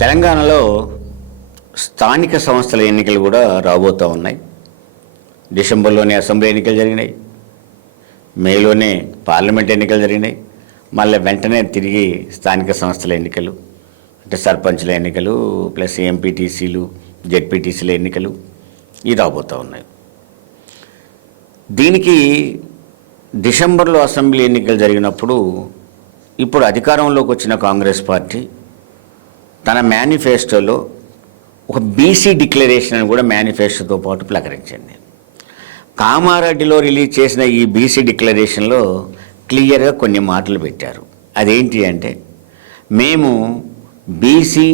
తెలంగాణలో స్థానిక సంస్థల ఎన్నికలు కూడా రాబోతూ ఉన్నాయి. డిసెంబర్లోనే అసెంబ్లీ ఎన్నికలు జరిగినాయి, మేలోనే పార్లమెంట్ ఎన్నికలు జరిగినాయి, మళ్ళీ వెంటనే తిరిగి స్థానిక సంస్థల ఎన్నికలు అంటే సర్పంచ్ల ఎన్నికలు ప్లస్ ఎంపీటీసీలు జెడ్పీటీసీల ఎన్నికలు ఇవి రాబోతూ ఉన్నాయి. దీనికి డిసెంబర్లో అసెంబ్లీ ఎన్నికలు జరిగినప్పుడు ఇప్పుడు అధికారంలోకి వచ్చిన కాంగ్రెస్ పార్టీ తన మేనిఫెస్టోలో ఒక బీసీ డిక్లరేషన్ అని కూడా మేనిఫెస్టోతో పాటు ప్రకటించింది. కామారెడ్డిలో రిలీజ్ చేసిన ఈ బీసీ డిక్లరేషన్లో క్లియర్గా కొన్ని మాటలు పెట్టారు. అదేంటి అంటే, మేము బీసీ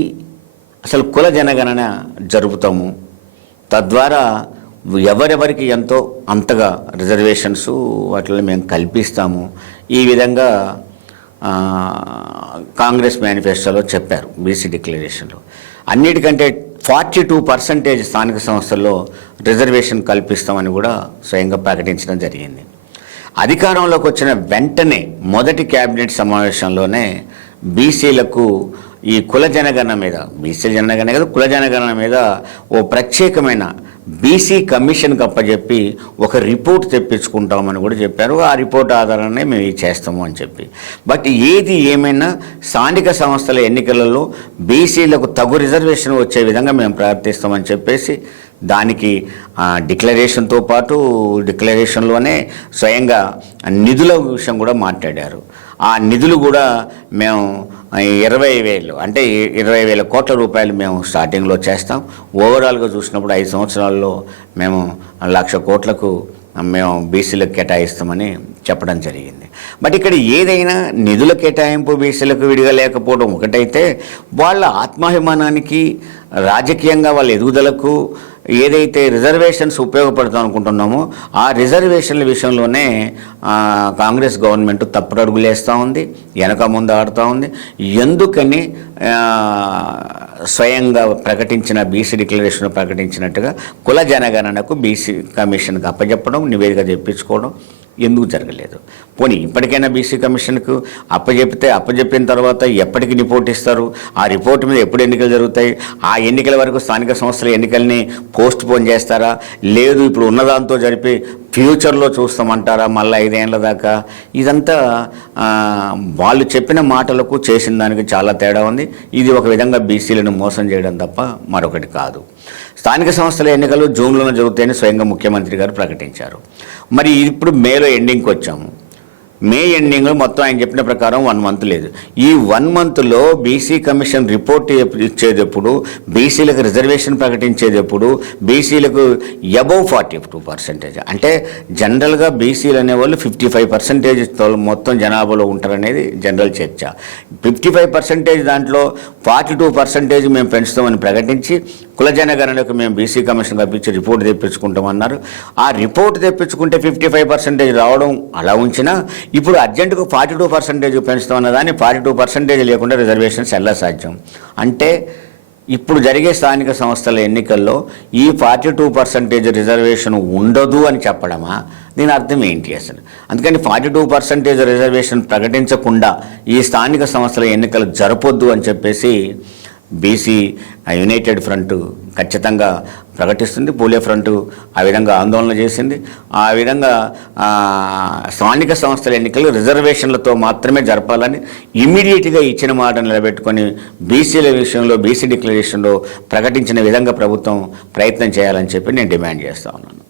అసలు కుల జనగణన జరుపుతాము, తద్వారా ఎవరెవరికి ఎంతో అంతగా రిజర్వేషన్స్ వాటిలో మేము కల్పిస్తాము, ఈ విధంగా కాంగ్రెస్ మేనిఫెస్టోలో చెప్పారు. బీసీ డిక్లరేషన్లో అన్నిటికంటే 42% స్థానిక సంస్థల్లో రిజర్వేషన్ కల్పిస్తామని కూడా స్వయంగా ప్రకటించడం జరిగింది. అధికారంలోకి వచ్చిన వెంటనే మొదటి క్యాబినెట్ సమావేశంలోనే బీసీలకు ఈ కుల జనగణన మీద, బీసీ జనగణన కదా, కుల జనగణన మీద ఓ ప్రత్యేకమైన బీసీ కమిషన్కి అప్పచెప్పి ఒక రిపోర్ట్ తెప్పించుకుంటామని కూడా చెప్పారు. ఆ రిపోర్ట్ ఆధారంగానే మేము ఇది చేస్తాము అని చెప్పి. బట్ ఏది ఏమైనా స్థానిక సంస్థల ఎన్నికలలో బీసీలకు తగు రిజర్వేషన్ వచ్చే విధంగా మేము ప్రవర్తిస్తామని చెప్పేసి దానికి డిక్లరేషన్తో పాటు డిక్లరేషన్లోనే స్వయంగా నిధుల విషయం కూడా మాట్లాడారు. ఆ నిధులు కూడా మేము 20,000 అంటే 20,000 కోట్ల రూపాయలు మేము స్టార్టింగ్లో చేస్తాం. ఓవరాల్గా చూసినప్పుడు 5 సంవత్సరాల్లో మేము 1,00,000 కోట్లకు మేము బీసీలకు కేటాయిస్తామని చెప్పడం జరిగింది. బట్ ఇక్కడ ఏదైనా నిధుల కేటాయింపు బీసీలకు విడిగా లేకపోవడం ఒకటైతే, వాళ్ళ ఆత్మాభిమానానికి రాజకీయంగా వాళ్ళ ఎదుగుదలకు ఏదైతే రిజర్వేషన్స్ ఉపయోగపడతాం అనుకుంటున్నామో ఆ రిజర్వేషన్ల విషయంలోనే కాంగ్రెస్ గవర్నమెంట్ తప్పుడు అడుగులు వేస్తూ ఉంది, వెనక ముందు ఆడుతూ ఉంది. ఎందుకని స్వయంగా ప్రకటించిన బీసీ డిక్లరేషన్ ప్రకటించినట్టుగా కుల జనగణనకు బీసీ కమిషన్కి అప్పచెప్పడం, నివేదిక తెప్పించుకోవడం ఎందుకు జరగలేదు? పోనీ ఇప్పటికైనా బీసీ కమిషన్కు అప్పచెప్పిన తర్వాత ఎప్పటికి రిపోర్ట్ ఇస్తారు? ఆ రిపోర్ట్ మీద ఎప్పుడు ఎన్నికలు జరుగుతాయి? ఆ ఎన్నికల వరకు స్థానిక సంస్థల ఎన్నికల్ని పోస్ట్ పోన్ చేస్తారా? లేదు ఇప్పుడు ఉన్నదాంతో జరిపి ఫ్యూచర్లో చూస్తామంటారా మళ్ళీ 5 ఏళ్ళ దాకా? ఇదంతా వాళ్ళు చెప్పిన మాటలకు చేసిన దానికి చాలా తేడా ఉంది. ఇది ఒక విధంగా బీసీలను మోసం చేయడం తప్ప మరొకటి కాదు. స్థానిక సంస్థల ఎన్నికలు జూన్లోనే జరుగుతాయని స్వయంగా ముఖ్యమంత్రి గారు ప్రకటించారు. మరి ఇప్పుడు మేలో ఎండింగ్కి వచ్చాము. మే ఎండింగ్లో మొత్తం ఆయన చెప్పిన ప్రకారం 1 మంత్ లేదు. ఈ 1 మంత్లో బీసీ కమిషన్ రిపోర్ట్ ఇచ్చేటప్పుడు, బీసీలకు రిజర్వేషన్ ప్రకటించేటప్పుడు బీసీలకు అబవ్ 42% అంటే జనరల్గా బీసీలు అనేవాళ్ళు 55% మొత్తం జనాభాలో ఉంటారనేది జనరల్ చర్చ. 55% దాంట్లో 42% మేము పెంచుతామని ప్రకటించి కుల జనగణనకు మేము బీసీ కమిషన్ తప్పించి రిపోర్ట్ తెప్పించుకుంటామన్నారు. ఆ రిపోర్ట్ తెప్పించుకుంటే 55% రావడం అలా ఉంచినా ఇప్పుడు అర్జెంటుగా 42% పెంచుతామన్న దాన్ని 42% లేకుండా రిజర్వేషన్స్ ఎలా సాధ్యం? అంటే ఇప్పుడు జరిగే స్థానిక సంస్థల ఎన్నికల్లో ఈ 42% రిజర్వేషన్ ఉండదు అని చెప్పడమా? దీని అర్థం ఏంటి అసలు? అందుకని 42% రిజర్వేషన్ ప్రకటించకుండా ఈ స్థానిక సంస్థల ఎన్నికలు జరపొద్దు అని చెప్పేసి బీసీ యునైటెడ్ ఫ్రంట్ ఖచ్చితంగా ప్రకటిస్తుంది. పూలే ఫ్రంట్ ఆ విధంగా ఆందోళన చేసింది. ఆ విధంగా స్థానిక సంస్థల ఎన్నికలు రిజర్వేషన్లతో మాత్రమే జరపాలని ఇమ్మీడియట్గా ఇచ్చిన మాట నిలబెట్టుకొని బీసీల విషయంలో బీసీ డిక్లరేషన్లో ప్రకటించిన విధంగా ప్రభుత్వం ప్రయత్నం చేయాలని చెప్పి నేను డిమాండ్ చేస్తా ఉన్నాను.